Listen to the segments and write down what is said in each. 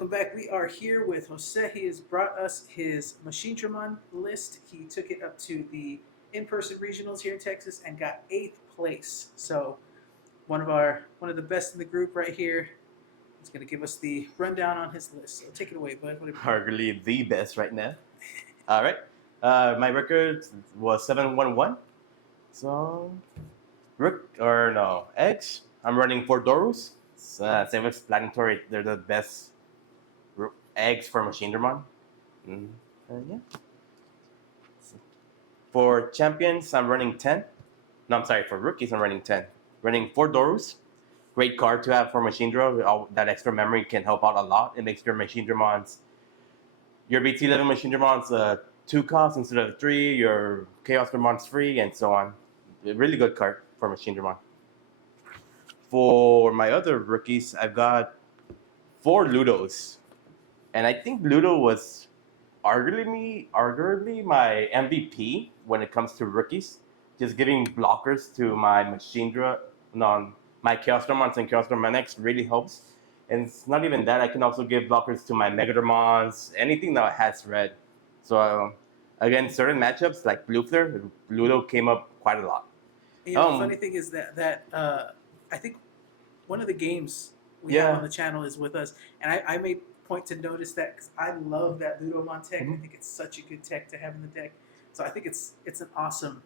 welcome back. We are here with Jose. He has brought us his Machinedramon list. He took it up to the in-person regionals here in Texas and got eighth place. So one of the best in the group right here. He's going to give us the rundown on his list. So take it away, bud. Arguably the best right now. All right. My record was 7-1-1. So, Rook, or no, eggs. I'm running 4 Dorus. Self-explanatory. They're the best eggs for Machinedramon. Yeah. For champions, I'm running 10. No, I'm sorry. For rookies, I'm running 10. Running 4 Dorus. Great card to have for Machinedra. That extra memory can help out a lot. It makes your your BT level Machinedramons 2 costs instead of 3. Your Chaos Dramon's free, and so on. A really good card for Machinedramon. For my other rookies, I've got 4 Ludos. And I think Ludo was arguably my MVP when it comes to rookies. Just giving blockers to my my Chaos Dramons and Chaos Dramonix really helps. And it's not even that, I can also give blockers to my Megadramons, anything that has red. So again, certain matchups like Blue Flare, Ludo came up quite a lot. The funny thing is that I think one of the games we have on the channel is with us, and I made point to notice that because I love that Ludomon tech. I think it's such a good tech to have in the deck. So I think it's an awesome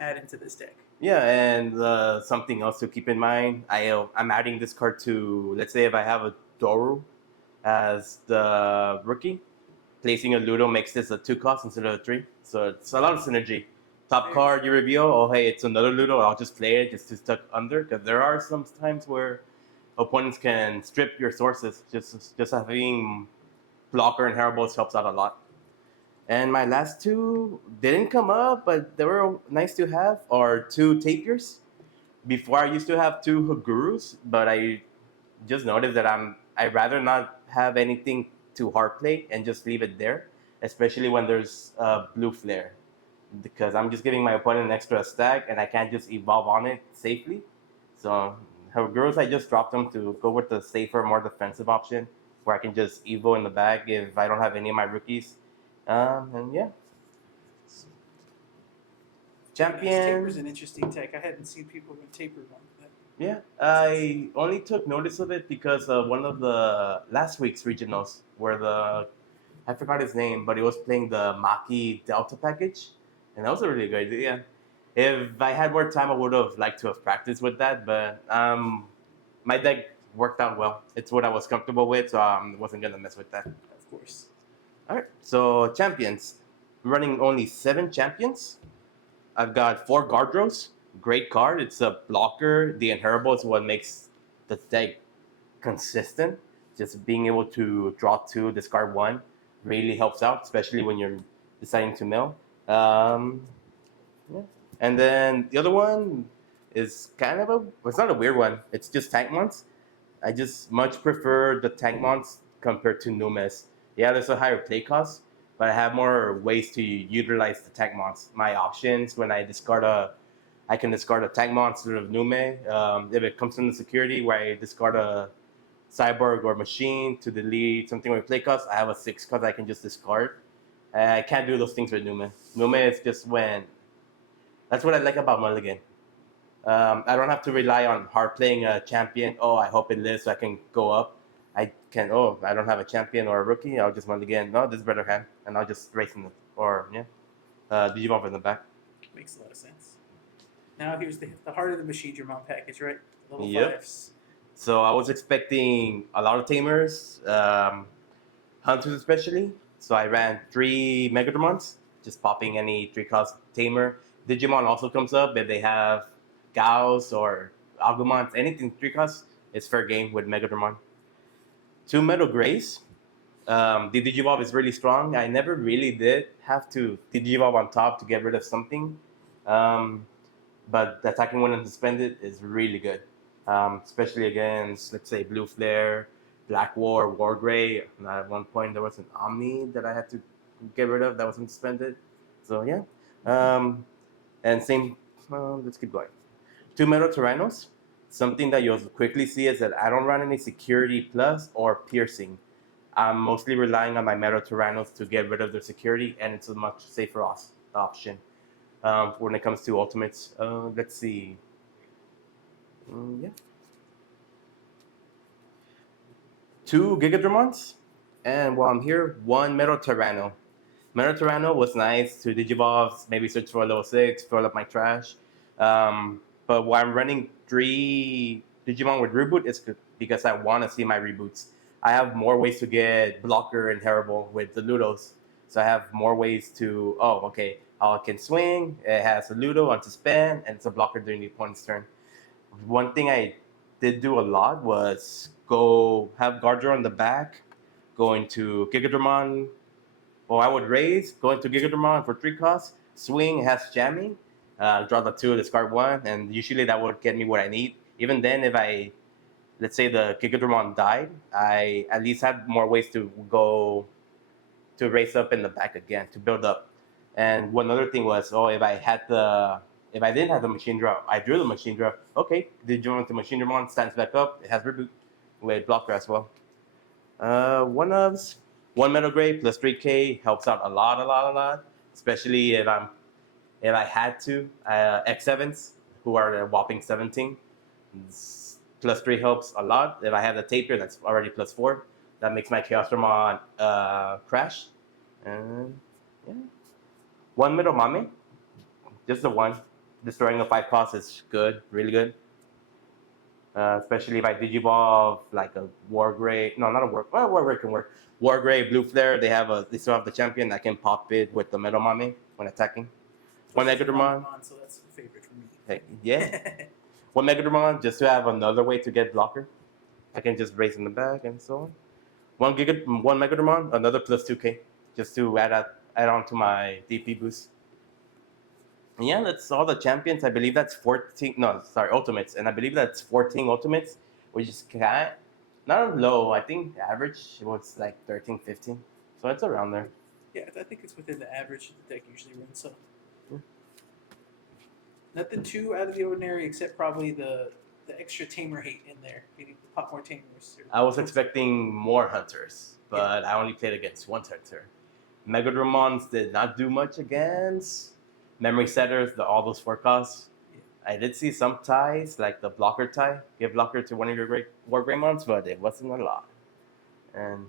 add into this deck. Yeah, and something else to keep in mind, I'm adding this card to, let's say if I have a Doru as the rookie, placing a Ludo makes this a 2 cost instead of a 3. So it's a lot of synergy. Top card you reveal, oh hey, it's another Ludo, I'll just play it just to stuck under, because there are some times where opponents can strip your sources. Just having blocker and Heraldbolts helps out a lot. And my last 2 didn't come up, but they were nice to have, are 2 Tapirs. Before I used to have 2 Hagurus, but I just noticed that I'd rather not have anything to hard play and just leave it there, especially when there's Blue Flare. Because I'm just giving my opponent an extra stack and I can't just evolve on it safely. So Hagurus, I just dropped them to go with the safer, more defensive option where I can just evo in the bag if I don't have any of my rookies. And yeah. Champion. Taper's an interesting tech. I hadn't seen people with Taper one. Yeah, I only took notice of it because of one of the last week's regionals where I forgot his name, but he was playing the Maki Delta package, and that was a really good idea. If I had more time, I would have liked to have practiced with that, but my deck worked out well. It's what I was comfortable with, so I wasn't going to mess with that. Of course. All right, so champions. I'm running only 7 champions. I've got 4 Guardros. Great card. It's a blocker. The Inheritable is what makes the deck consistent. Just being able to draw 2, discard 1 really helps out, especially when you're deciding to mill. Yeah. And then the other one is kind of it's not a weird one. It's just Tankmons. I just much prefer the Tankmons compared to Numes. Yeah, there's a higher play cost, but I have more ways to utilize the Tankmons. My options when I can discard a Tankmon instead of Nume. If it comes from the security where I discard a Cyborg or Machine to delete something with play cost, I have a 6 cost I can just discard. I can't do those things with Nume. Nume is just when... That's what I like about Mulligan. I don't have to rely on hard playing a champion. Oh, I hope it lives so I can go up. I don't have a champion or a rookie. I'll just Mulligan. No, this is better hand. And I'll just race in Digivolve in the back. Makes a lot of sense. Now here's the heart of the Machinedramon package, right? Level 5s. So I was expecting a lot of Tamers, Hunters especially. So I ran 3 Megadramons, just popping any 3-cost Tamer. Digimon also comes up if they have Gauss or Agumons, anything 3-cost, it's fair game with Megadramon. 2 Metal Grays. The Digivolve is really strong. I never really did have to Digivolve on top to get rid of something. But the attacking when unsuspended is really good. Especially against, let's say, Blue Flare, Black War, Wargrey. And at one point, there was an Omni that I had to get rid of that was unsuspended. So, yeah. And same, let's keep going. 2 Metal Tyrannos. Something that you'll quickly see is that I don't run any Security Plus or Piercing. I'm mostly relying on my Metal Tyrannos to get rid of their security, and it's a much safer option when it comes to ultimates. Let's see. Yeah. 2 Gigadramons, and while I'm here, 1 Metal Tyranno. Metal Tyranno was nice to Digivolve, maybe search for a level 6, fill up my trash. But why I'm running 3 Digimon with reboot is because I want to see my reboots. I have more ways to get Blocker and Terrible with the Ludos. So I have more ways to, okay, I can swing, it has a Ludo on suspend, and it's a blocker during the opponent's turn. One thing I did do a lot was go have Gardra on the back, go into Gigadramon. Well, I would raise, go into Gigadramon for 3 costs, swing, has jamming, draw the 2, discard 1, and usually that would get me what I need. Even then, if let's say the Gigadramon died, I at least had more ways to go to raise up in the back again to build up. And one other thing was, if I didn't have the machine draw, I drew the machine draw. Okay, did you want the machine draw stands back up? It has reboot with blocker as well. One ofs, 1 Metal Gray plus 3K helps out a lot. Especially if I had to. X7s, who are a whopping 17, plus 3 helps a lot. If I have the Tapir, that's already plus 4. That makes my Chaos Ramon crash. And yeah. 1 Middle Mame, just the one. Destroying a 5 cost is good, really good. Especially if I digivolve like a Wargrave. No, not a Wargrave can work. Wargrave, Blue Flare, they still have the champion that can pop it with the Metal Mame when attacking. One Megadramon. So that's a favorite for me. Hey, yeah. 1 Megadramon just to have another way to get blocker. I can just raise in the back and so on. 1 Megadramon, another plus 2K, just to add on to my DP boost. And yeah, that's all the champions. I believe that's 14. No, sorry, ultimates, and I believe that's 14 ultimates, which is not low. I think average was like 13, 15. So it's around there. Yeah, I think it's within the average the deck usually runs. So nothing too out of the ordinary, except probably the extra tamer hate in there. You need to pop more tamers. I was expecting more hunters, but I only played against 1 hunter. Megadramons did not do much against memory setters. All those 4 costs. I did see some ties, like the blocker tie. Give blocker to one of your War Greymons, but it wasn't a lot. And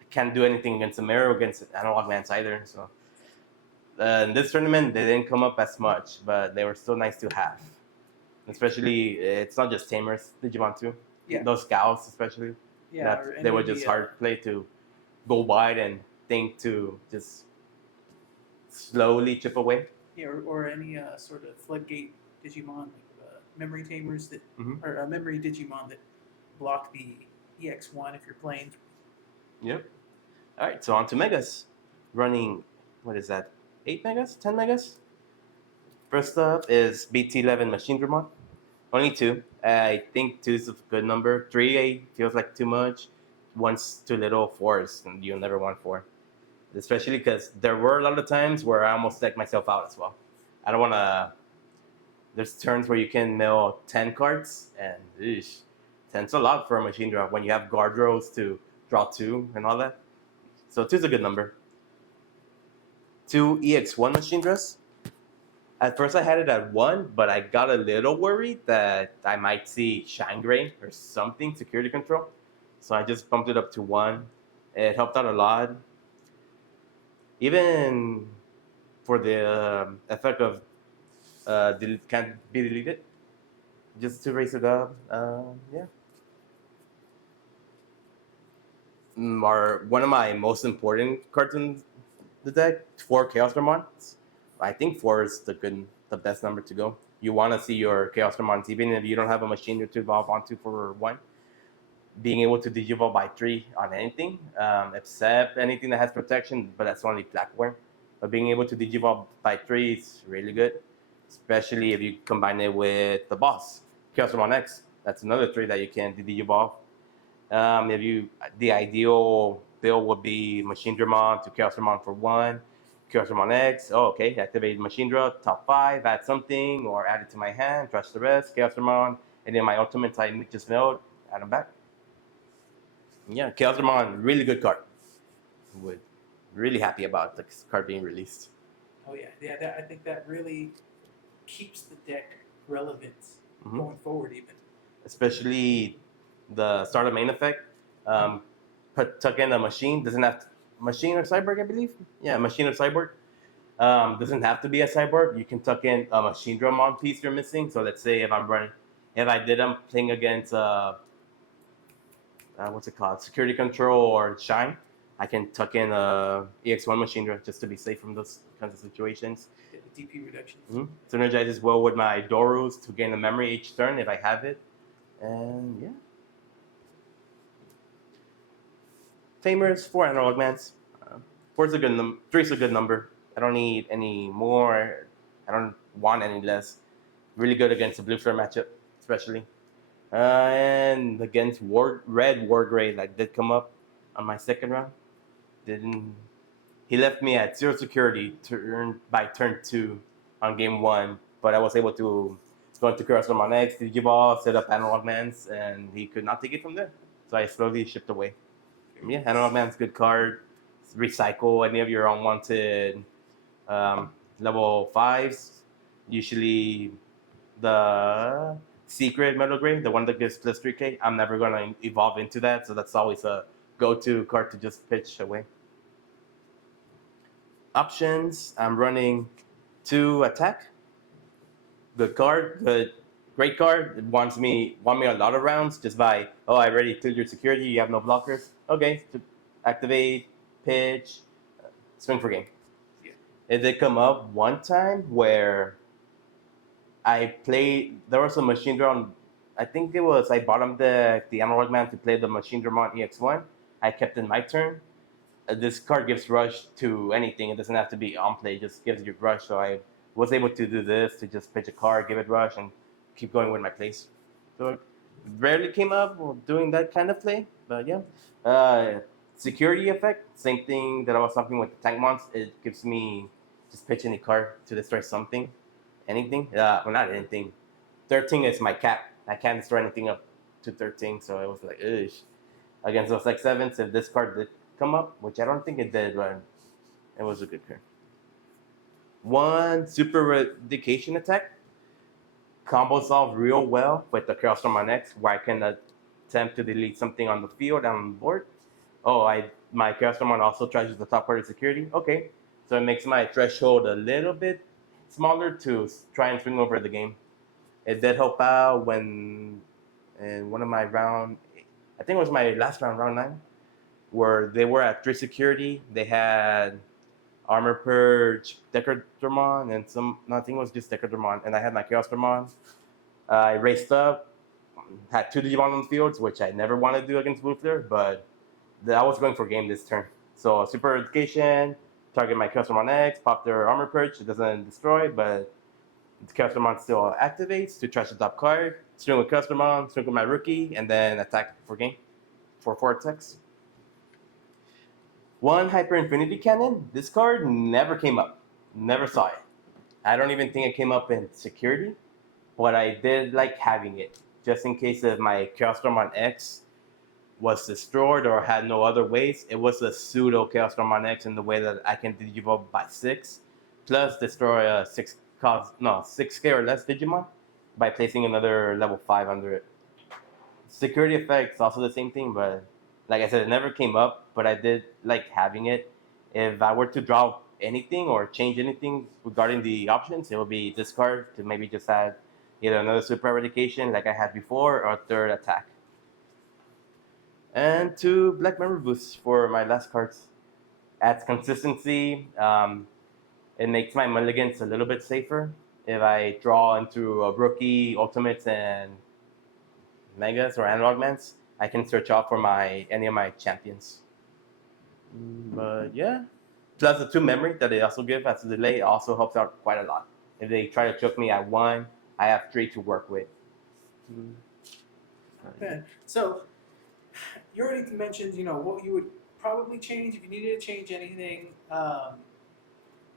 I can't do anything against the mirror against analog lands either. So in this tournament, they didn't come up as much, but they were still nice to have. Especially, it's not just tamers, Digimon too. Yeah. Those scouts, especially. Yeah, they were just hard play to go wide and think to just slowly chip away. Yeah, or any sort of floodgate Digimon, like memory tamers that, or memory Digimon that block the EX1 if you're playing. Yep. All right, so on to Megas. Running, what is that, 8 Megas, 10 Megas? First up is BT11 Machinedramon. Only 2. I think 2 is a good number. 3 feels like too much. 1's too little. 4 is, you'll never want 4. Especially because there were a lot of times where I almost decked myself out as well. I don't want to. There's turns where you can mill 10 cards, and 10's a lot for a machine draw when you have guard rows to draw 2 and all that. So 2's a good number. 2 EX1 machine draws. At first I had it at 1, but I got a little worried that I might see Shine Gray or something, security control. So I just bumped it up to 1. It helped out a lot. Even for the effect of can't be deleted, just to raise it up. Yeah. One of my most important cards in the deck, 4 Chaos Ramons. I think 4 is the best number to go. You want to see your Chaos Ramons, even if you don't have a machine to evolve onto for 1. Being able to digivolve by 3 on anything, except anything that has protection, but that's only Blackware. But being able to digivolve by 3 is really good, especially if you combine it with the boss, Chaos Ramon X. That's another 3 that you can digivolve. The ideal build would be Machinedramon to Chaos Ramon for 1, Chaos Ramon X. Oh, okay, activate Machinedra, top 5, add something, or add it to my hand, trash the rest, Chaos Ramon, and then my ultimates I just milled, add them back. Yeah, Machinedramon, really good card. Would really happy about the card being released. Oh yeah, yeah. I think that really keeps the deck relevant Mhm. going forward, even. Especially the start of main effect. Um, tuck in a machine. Doesn't have machine or cyborg, I believe. Yeah, machine or cyborg. Doesn't have to be a cyborg. You can tuck in a Machinedramon piece you're missing. So let's say if I'm running, if I did, I'm playing against what's it called, security control or shine. I can tuck in a EX1 Machinedra just to be safe from those kinds of situations. Get the DP reduction. Synergizes well with my Dorus to gain a memory each turn if I have it. And yeah. Tamers, 4 analog mans. 4's a good number. 3's a good number. I don't need any more. I don't want any less. Really good against the blue flare matchup, especially. And against red war grade that did come up on my second round. Didn't He left me at 0 security by turn 2 on game 1, but I was able to go into Curse on my next, Digiball, set up Analog Man's, and he could not take it from there. So I slowly shipped away. Yeah, Analog Man's good card. Recycle any of your unwanted level 5s. Usually the secret metal gray, the one that gives plus 3k. I'm never going to evolve into that, so that's always a go-to card to just pitch away. Options, I'm running 2 attack. Good card, great card. It won me a lot of rounds just by, oh, I already cleared your security, you have no blockers. Okay, activate, pitch, swing for game. Yeah. It did come up one time where I played, there was a Machinedramon, I think it was, I bottomed the Analog Man to play the Machinedramon EX1. I kept in my turn. This card gives rush to anything. It doesn't have to be on play. It just gives you rush. So I was able to do this to just pitch a card, give it rush, and keep going with my plays. So it rarely came up doing that kind of play, but yeah. Security effect, same thing that I was talking with the tank mons. It gives me just pitch any card to destroy something, anything. Well, not anything. 13 is my cap. I can't destroy anything up to 13. So it was like, ugh. Against those X7s, if this card did come up, which I don't think it did, but it was a good card. 1 super eradication attack. Combo solve real well with the Chaos from my next, where I can attempt to delete something on the field and on the board. Oh, my Chaos Stormon also tries the top part of security. Okay, so it makes my threshold a little bit smaller to try and swing over the game. It did help out when in one of my round, I think it was my last round, round 9, where they were at 3 security. They had Armor Purge, Decadramon, and nothing was just Decadramon. And I had my Chaos Dramon. I raced up, had 2 Digimon on the fields, which I never want to do against Blue Flare, but I was going for game this turn. So Super Eradication, target my Chaos Dramon X, pop their Armor Purge. It doesn't destroy, but the Chaos Dramon still activates to trash the top card. Swing with Chaos Dramon, swing with my rookie, and then attack for game for 4 attacks. 1 Hyper Infinity Cannon. This card never came up. Never saw it. I don't even think it came up in security, but I did like having it. Just in case if my Chaos Storm on X was destroyed or had no other ways, it was a pseudo Chaos Storm on X in the way that I can Digivolve by 6, plus destroy a 6k or less Digimon by placing another level 5 under it. Security effects, also the same thing, but like I said, it never came up, but I did like having it. If I were to draw anything or change anything regarding the options, it would be discard to maybe just add either another super eradication like I had before or a 3rd attack. And 2 black memory boosts for my last cards. Adds consistency. It makes my mulligans a little bit safer. If I draw into a rookie, ultimates, and megas or analog mans, I can search out for any of my champions. But yeah, plus the 2 memory that they also give as a delay also helps out quite a lot. If they try to choke me at 1, I have 3 to work with. Okay. So you already mentioned, what you would probably change if you needed to change anything.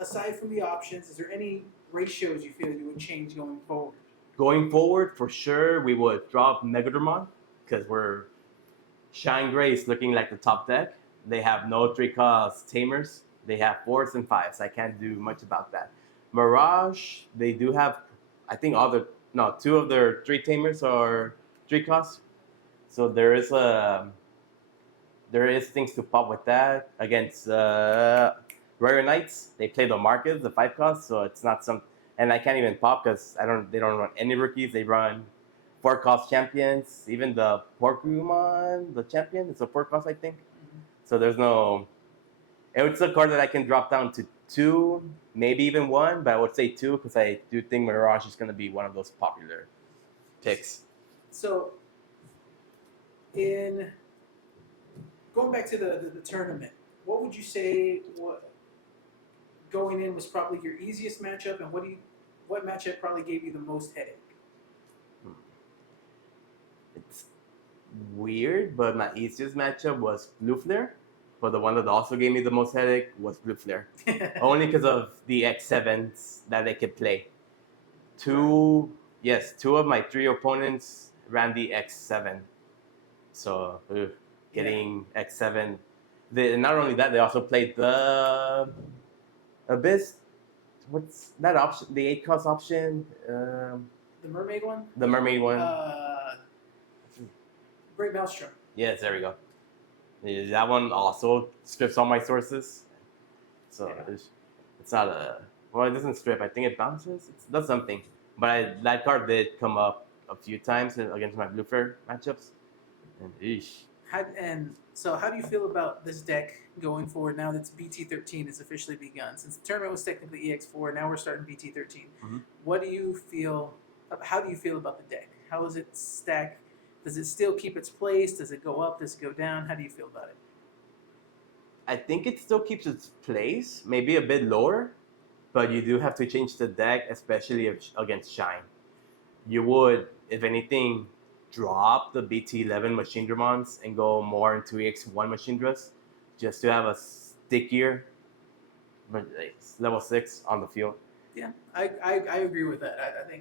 Aside from the options, is there any ratios you feel you would change going forward? Going forward, for sure, we would drop Megadramon because we're Shine Grace looking like the top deck. They have no 3-cost tamers. They have 4s and 5s. I can't do much about that. Mirage, they do have, I think, 2 of their 3 tamers are 3-cost. So there is things to pop with that. Against Rare Knights, they play the Markets, the 5-cost, so it's not some. And I can't even pop because they don't run any rookies. They run 4-cost champions. Even the Porkumon, the champion, it's a 4-cost, I think. Mhm. So there's no. It's a card that I can drop down to 2, maybe even 1, but I would say 2 because I do think Mirage is going to be one of those popular picks. So, in going back to the tournament, what would you say going in was probably your easiest matchup, and what matchup probably gave you the most headache? It's weird, but my easiest matchup was Blue Flare. But the one that also gave me the most headache was Blue Flare. Only because of the X7s that they could play. Two of my 3 opponents ran the X7. So getting X7. Not only that, they also played the Abyss. What's that option? The 8-cost option? The mermaid one? The mermaid one. Great Maelstrom. Yes, there we go. Yeah, that one also strips all my sources. So it's not a. Well, it doesn't strip. I think it bounces. It does something. But that card did come up a few times against my Blue Flare matchups. And So how do you feel about this deck going forward now that BT13 has officially begun? Since the tournament was technically EX4, now we're starting BT13. Mhm. What do you feel? How do you feel about the deck? How is it stacked? Does it still keep its place? Does it go up? Does it go down? How do you feel about it? I think it still keeps its place, maybe a bit lower, but you do have to change the deck, especially against Shine. You would, if anything, drop the BT11 Machinedramons and go more into EX1 Machinedras, just to have a stickier level 6 on the field. Yeah, I agree with that.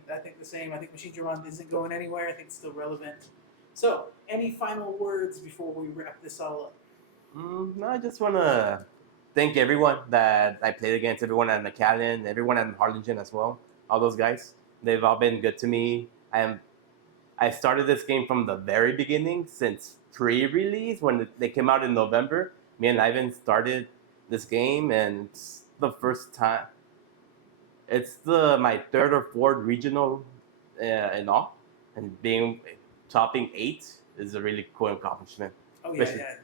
I think the same. I think Machinedramon isn't going anywhere. I think it's still relevant. So, any final words before we wrap this all up? No, I just want to thank everyone that I played against, everyone at McAllen, everyone at Harlingen as well. All those guys, they've all been good to me. I started this game from the very beginning, since pre-release when they came out in November. Me and Ivan started this game, and it's the first time. It's my 3rd or 4th regional in all, and topping 8 is a really cool accomplishment. Oh yeah.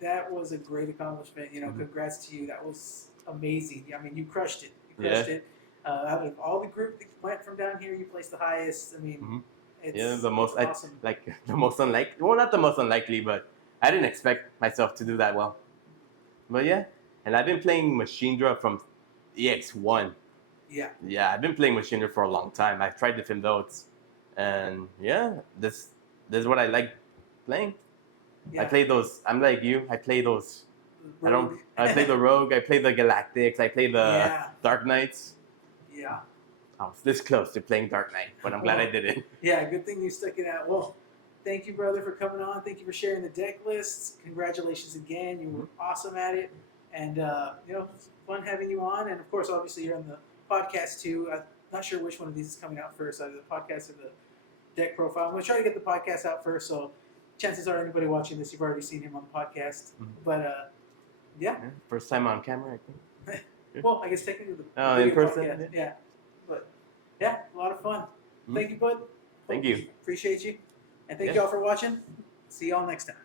That was a great accomplishment. Congrats to you. That was amazing. I mean, you crushed it. It. Out of all the group that went from down here, you placed the highest. I mean, it's the most awesome. the most unlikely. Well, not the most unlikely, but I didn't expect myself to do that well. But yeah, and I've been playing Machinedra from EX1. Yeah, I've been playing Machinedra for a long time. I've tried different builds, and this is what I like playing. Yeah. I play those. I'm like you. I play those. Rogue. I play the Rogue. I play the Galactics. I play the Dark Knights. Yeah. I was this close to playing Dark Knight, but I'm glad I did it. Yeah, good thing you stuck it out. Well, thank you, brother, for coming on. Thank you for sharing the deck lists. Congratulations again. You were awesome at it. And, it's fun having you on. And, of course, obviously, you're on the podcast, too. I'm not sure which one of these is coming out first, either the podcast or the deck profile. I'm going to try to get the podcast out first, so chances are anybody watching this, you've already seen him on the podcast. Mhm. But, First time on camera, I think. Well, I guess technically the in video person. podcast. Yeah. But, a lot of fun. Thank you, bud. Thank you. Appreciate you. And thank you all for watching. See y'all next time.